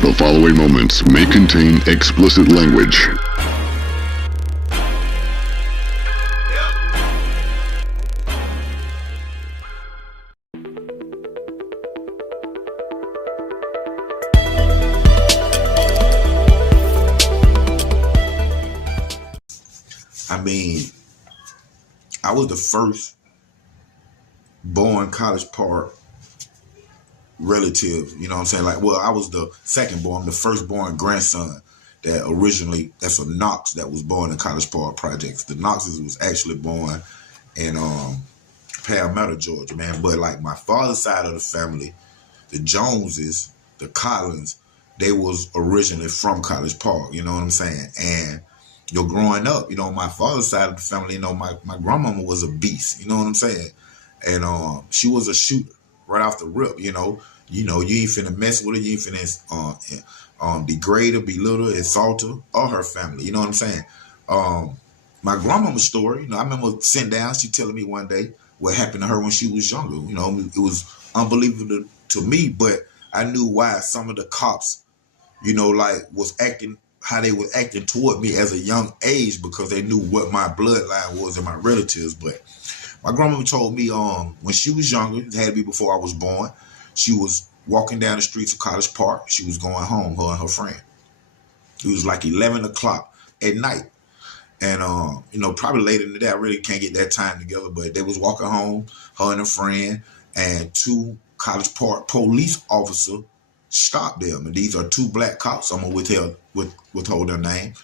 The following moments may contain explicit language. I mean, I was the first born College Park relative, you know what I'm saying? Like, well, I was the second born, I'm the first born grandson that's a Knox that was born in College Park Projects. The Knoxes was actually born in Palmetto, Georgia, man. But like my father's side of the family, the Joneses, the Collins, they was originally from College Park, you know what I'm saying? And growing up, my father's side of the family, my grandmama was a beast, you know what I'm saying? And she was a shooter right off the rip, you ain't finna mess with her, you ain't finna degrade her, belittle her, insult her, or her family, you know what I'm saying? My grandmama's story, I remember sitting down, she telling me one day what happened to her when she was younger. It was unbelievable to me, but I knew why some of the cops, was acting how they were acting toward me as a young age, because they knew what my bloodline was and my relatives. But my grandmama told me when she was younger, it had to be before I was born, she was walking down the streets of College Park. She was going home, her and her friend. It was like 11 o'clock at night. And, probably later than that, I really can't get that time together, but they was walking home, her and a friend, and two College Park police officers stopped them. And these are two black cops. I'm going to withhold their name.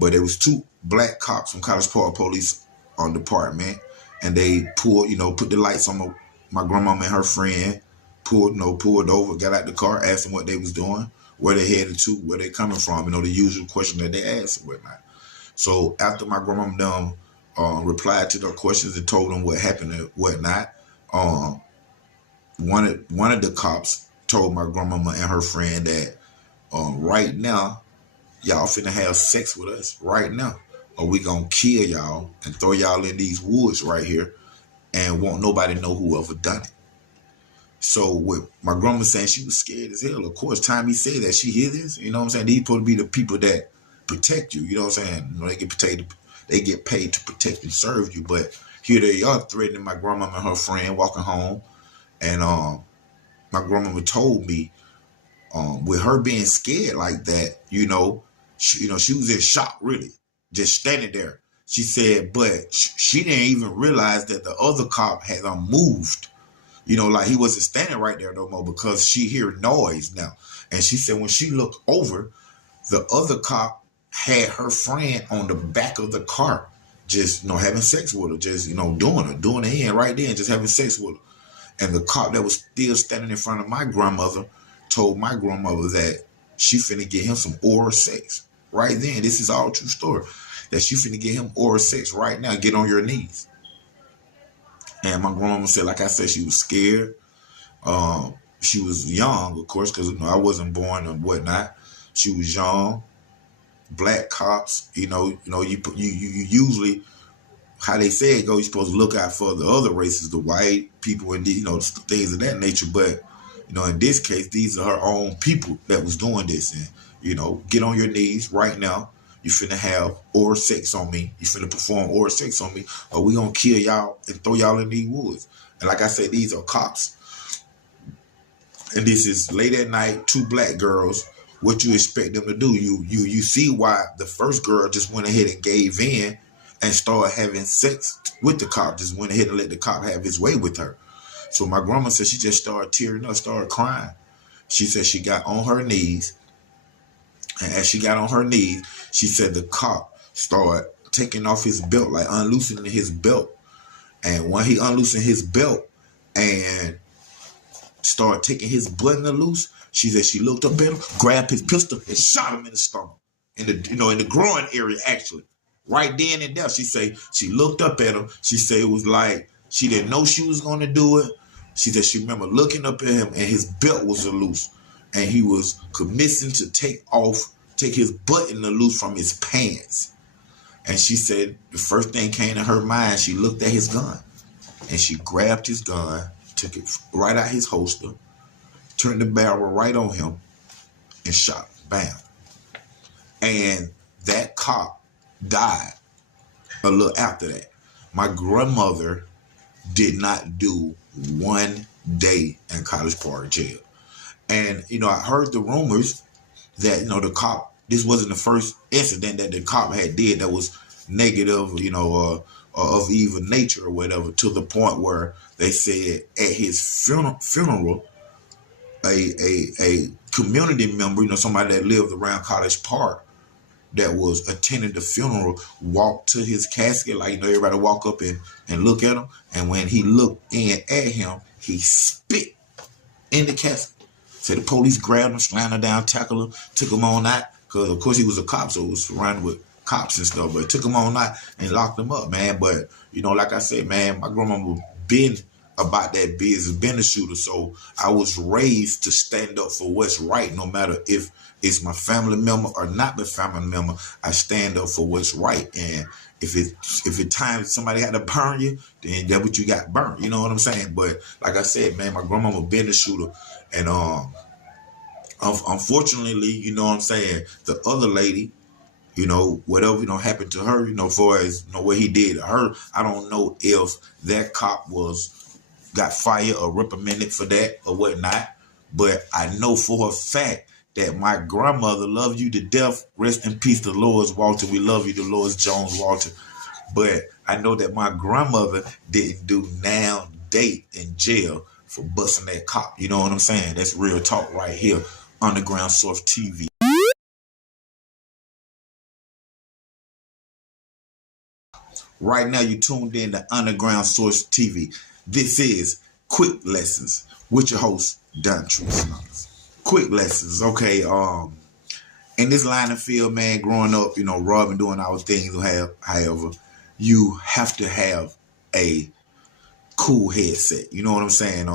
But there was two black cops from College Park Police Department. And they pulled, put the lights on my grandmama and her friend, pulled over, got out the car, asked them what they was doing, where they headed to, where they coming from, the usual question that they asked and whatnot. So after my grandmama replied to their questions and told them what happened and whatnot, one of the cops told my grandmama and her friend that right now, y'all finna have sex with us right now, or we gonna kill y'all and throw y'all in these woods right here and won't nobody know who ever done it. So with my grandma saying she was scared as hell, of course, time he said that, she hear this, you know what I'm saying? These supposed to be the people that protect you, you know what I'm saying? They get paid to protect and serve you, but here they are threatening my grandmama and her friend walking home. And my grandmama told me, with her being scared like that, she was in shock, really, just standing there. She said, but she didn't even realize that the other cop had moved. Like he wasn't standing right there no more, because she hear noise now. And she said when she looked over, the other cop had her friend on the back of the car, just, having sex with her, just, doing it in right there and just having sex with her. And the cop that was still standing in front of my grandmother told my grandmother that she finna get him some oral sex right then. This is all true story. That she finna get him oral sex right now. Get on your knees. And my grandmama said, like I said, she was scared. She was young, of course, because I wasn't born and whatnot. She was young. Black cops, you usually, how they say it goes, you're supposed to look out for the other races, the white people and things of that nature. But in this case, these are her own people that was doing this. And get on your knees right now. You finna have oral sex on me. You finna perform oral sex on me, or we gonna kill y'all and throw y'all in these woods. And like I said, these are cops. And this is late at night, two black girls. What you expect them to do? You see why the first girl just went ahead and gave in and started having sex with the cop. Just went ahead and let the cop have his way with her. So my grandma said she just started tearing up, started crying. She said she got on her knees. And as she got on her knees, she said the cop started taking off his belt, like unloosening his belt. And when he unloosened his belt and started taking his button loose, she said she looked up at him, grabbed his pistol, and shot him in the stomach, in the groin area, actually, right then and there. She said she looked up at him. She said it was like she didn't know she was going to do it. She said she remember looking up at him, and his belt was loose, and he was commencing to take his button loose from his pants. And she said the first thing came to her mind, she looked at his gun, and she grabbed his gun, took it right out his holster, turned the barrel right on him, and shot him. Bam. And that cop died a little after that. My grandmother did not do 1 day in College Park jail. And, I heard the rumors that, the cop, this wasn't the first incident that the cop had did that was negative, of evil nature or whatever, to the point where they said at his funeral, a community member, somebody that lived around College Park that was attending the funeral walked to his casket, like, everybody walk up and look at him. And when he looked in at him, he spit in the casket. So the police grabbed him, slammed him down, tackled him, took him on out. Because, of course, he was a cop, so it was surrounded with cops and stuff. But took him on out and locked him up, man. But, like I said, man, my grandmama been about that business, been a shooter. So I was raised to stand up for what's right, no matter if it's my family member or not my family member. I stand up for what's right. And if it time somebody had to burn you, then that's what you got burned. You know what I'm saying? But like I said, man, my grandmama been a shooter. And unfortunately, you know what I'm saying, the other lady, whatever, happened to her, as far as, what he did to her, I don't know if that cop got fired or reprimanded for that or whatnot. But I know for a fact that my grandmother loved you to death. Rest in peace, Dolores Walter. We love you, Dolores Jones Walter. But I know that my grandmother didn't do now date in jail for busting that cop. You know what I'm saying? That's real talk right here. Underground Source TV. Right now, you tuned in to Underground Source TV. This is Quick Lessons with your host, Don Truth. Quick lessons, okay. In this line of field, man, growing up, robbing, doing our things, however, you have to have a cool headset. You know what I'm saying?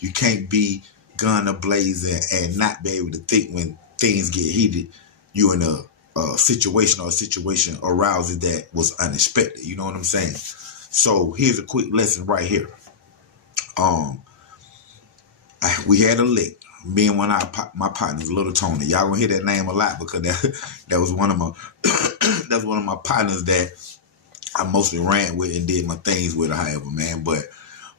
You can't be gun a-blazing and not be able to think when things get heated. You in a situation arouses that was unexpected. You know what I'm saying? So here's a quick lesson right here. We had a lick. Me and one of my partners, Little Tony. Y'all gonna hear that name a lot because that was one of my that's one of my partners that I mostly ran with and did my things with, however, man. But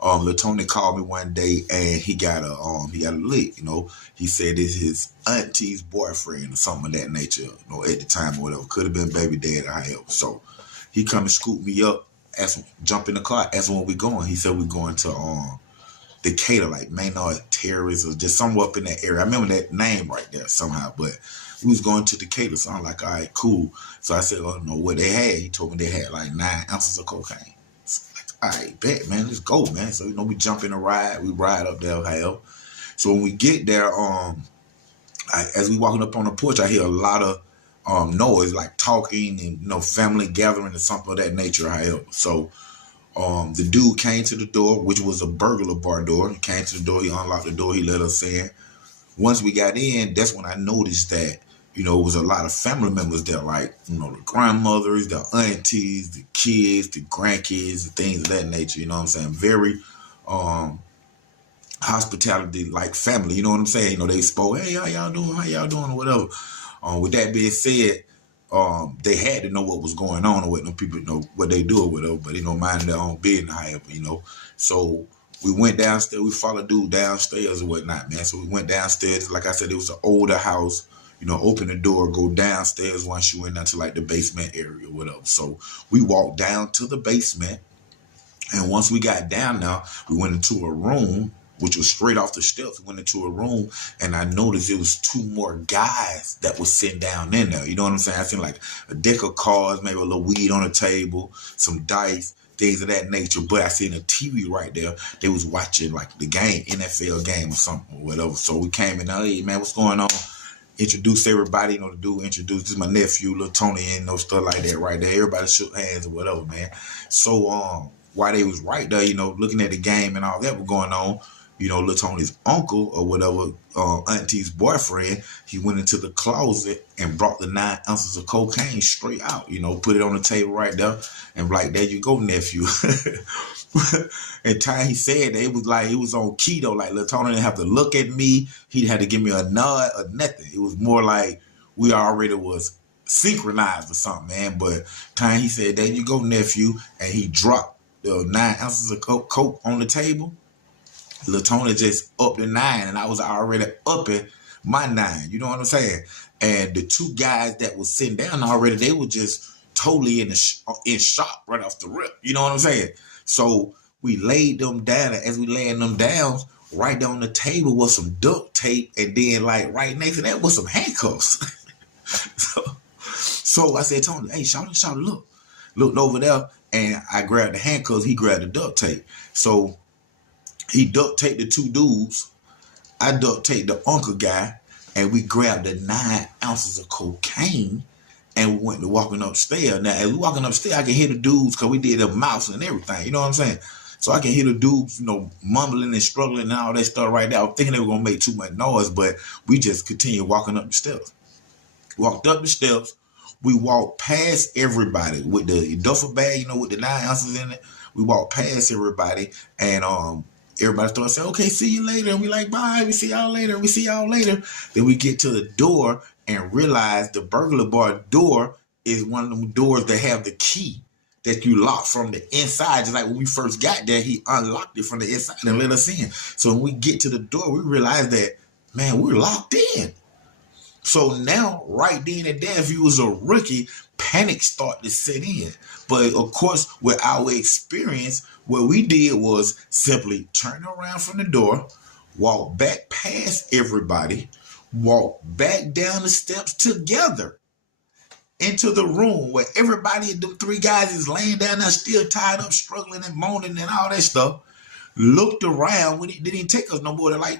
Little Tony called me one day and he got a lick. He said it's his auntie's boyfriend or something of that nature. At the time or whatever, could have been baby dad or however. So he come and scoop me up, jump in the car, ask him where we going. He said we going to Decatur, like Maynard Terrace or just somewhere up in that area. I remember that name right there somehow, but we was going to Decatur, so I'm like, all right, cool. So I said, oh, no, what they had. He told me they had like 9 ounces of cocaine. So like, all right, bet, man, let's go, man. So, we jump in the ride. We ride up there, hell. So when we get there, as we walking up on the porch, I hear a lot of noise, like talking and, family gathering or something of that nature, however. So the dude came to the door, which was a burglar bar door. He came to the door, he unlocked the door, he let us in. Once we got in, that's when I noticed that, it was a lot of family members there, like, the grandmothers, the aunties, the kids, the grandkids, and things of that nature, you know what I'm saying? Very hospitality like family, you know what I'm saying? They spoke, hey, how y'all doing, or whatever. With that being said, they had to know what was going on or what people know what they do or whatever, but minding their own business, however, So we went downstairs, we followed dude downstairs or whatnot, man. So we went downstairs, like I said, it was an older house, open the door, go downstairs once you went down to like the basement area or whatever. So we walked down to the basement, and once we got down now, we went into a room which was straight off the steps. We went into a room and I noticed it was 2 more guys that was sitting down in there. You know what I'm saying? I seen like a deck of cards, maybe a little weed on the table, some dice, things of that nature. But I seen a TV right there. They was watching like the game, NFL game or something or whatever. So we came in, hey man, what's going on? Introduced everybody, the dude introduced, this is my nephew, Little Tony, and stuff like that right there. Everybody shook hands or whatever, man. So while they was right there, looking at the game and all that was going on, you know, Lil Tony's uncle or whatever, auntie's boyfriend, he went into the closet and brought the 9 ounces of cocaine straight out, you know, put it on the table right there and like, there you go, nephew. And time he said that it was like, it was on keto, like Lil Tony didn't have to look at me. He had to give me a nod or nothing. It was more like we already was synchronized or something, man. But time he said, there you go, nephew. And he dropped the 9 ounces of coke on the table. Lil Tony just upped the 9 and I was already upping my 9. You know what I'm saying? And the 2 guys that was sitting down already, they were just totally in shock right off the rip. You know what I'm saying? So we laid them down, and as we laying them down, right down the table was some duct tape, and then like right next to that was some handcuffs. So I said, Tony, hey, shout, look. Looked over there, and I grabbed the handcuffs, he grabbed the duct tape. So he duct taped the 2 dudes, I duct taped the uncle guy, and we grabbed the 9 ounces of cocaine and we went to walking upstairs. Now, as we walking upstairs, I can hear the dudes, because we did the mouse and everything, you know what I'm saying? So I can hear the dudes, you know, mumbling and struggling and all that stuff right there. I was thinking they were going to make too much noise, but we just continued walking up the steps. Walked up the steps. We walked past everybody with the duffel bag, you know, with the 9 ounces in it. We walked past everybody, and everybody started saying, okay, see you later. And we like, bye, we see y'all later. We see y'all later. Then we get to the door and realize the burglar bar door is one of them doors that have the key that you lock from the inside. Just like when we first got there, he unlocked it from the inside and let us in. So when we get to the door, we realize that, man, we're locked in. So now, right then and there, if you was a rookie, panic started to set in. But of course, with our experience, what we did was simply turn around from the door, walk back past everybody, walk back down the steps together into the room where everybody, the 3 guys is laying down there still tied up, struggling and moaning and all that stuff. Looked around, it didn't take us no more than like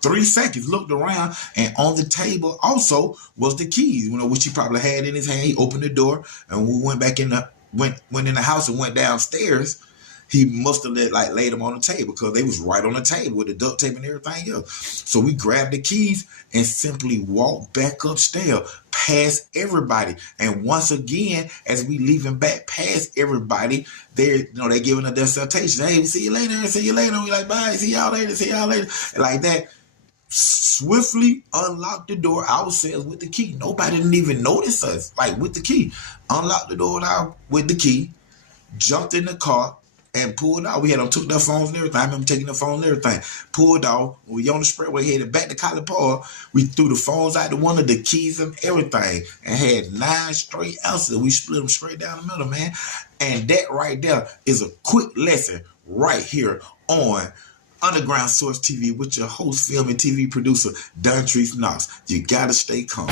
3 seconds, looked around, and on the table also was the keys, you know, which he probably had in his hand. He opened the door, and we went back in the went in the house and went downstairs. He must have laid them on the table, because they was right on the table with the duct tape and everything else. So we grabbed the keys and simply walked back upstairs past everybody. And once again, as we leaving back past everybody, they giving us their salutation. Hey, see you later. See you later. We like, bye. See y'all later. See y'all later. And like that. Swiftly unlocked the door ourselves with the key. Nobody didn't even notice us, like with the key. Unlocked the door out with the key, jumped in the car, and pulled out. We had them took their phones and everything. I remember taking the phone and everything. Pulled off. We on the expressway headed back to College Park. We threw the phones out to one of the keys and everything, and had 9 straight ounces. We split them straight down the middle, man. And that right there is a quick lesson right here on Underground Source TV with your host, film and TV producer, Dontrice Knox. You gotta stay calm.